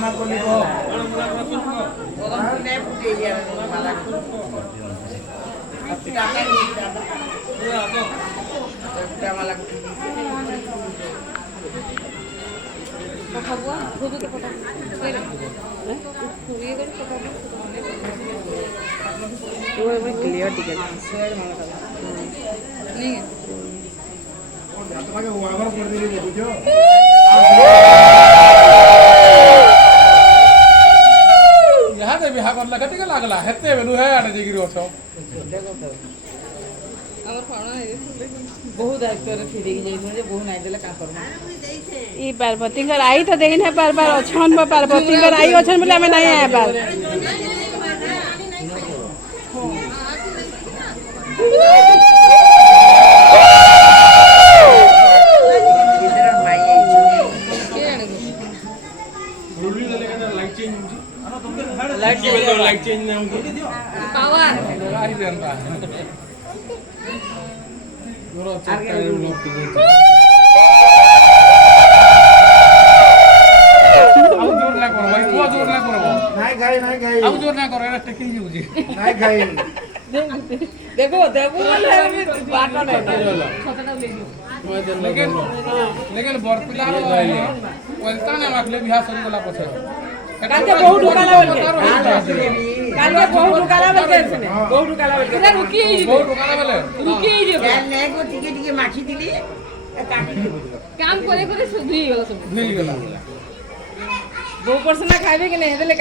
মনা করলি গো নে ফুটে গিয়া মালা টাকা নি টাকা মালা কথা বল দুটো কথা ঘুরিয়ে করে কথা বল वो एकदम क्लियर दिखे शेयर माला का नहीं তোমাকে ওভার করে দিলি বুঝছো यहाँ ते बिहा करला कति के लागला हेते बेलु है आने जिगिरी ओछ আমার খাওয়া है बहुत दायित्व रे फिरी के जाई जे बहुत नाइ देले का करबा ई पार्वती घर आई तो देखिन है बार बार अछन में पार्वती घर आई अछन बोले हमें नहीं आया बार इधर माई आई के आने गो रुली दले का लाइट चेंज होची लाइट के बेल लाइट चेंज नहीं होची पावर आई देनता जोरो चेक कर लोग की आउ जोर ना करो भाई तू जोर ना करो নাই খাই आउ जोर ना करो एरा टेकिंग होची নাই খাই देखो देखो बोले अभी बात नहीं কতটা লেগে लेकिन बरपिला वेलता ने माखले बिहा सरी गला पछे काल के बहुत ढुकाला बोल के काल के बहुत ढुकाला बोल के बहुत ढुकाला बोल के এটা রুকিয়ে যাবে बहुत रोकाला बेले রুকিয়ে যাবে কেন নে গো টিকে টিকে মাখি দিলি কাটি কাম করে করে শুধুই গেল সব भूल गेला दो पर्सन खाइबे कि नहीं देले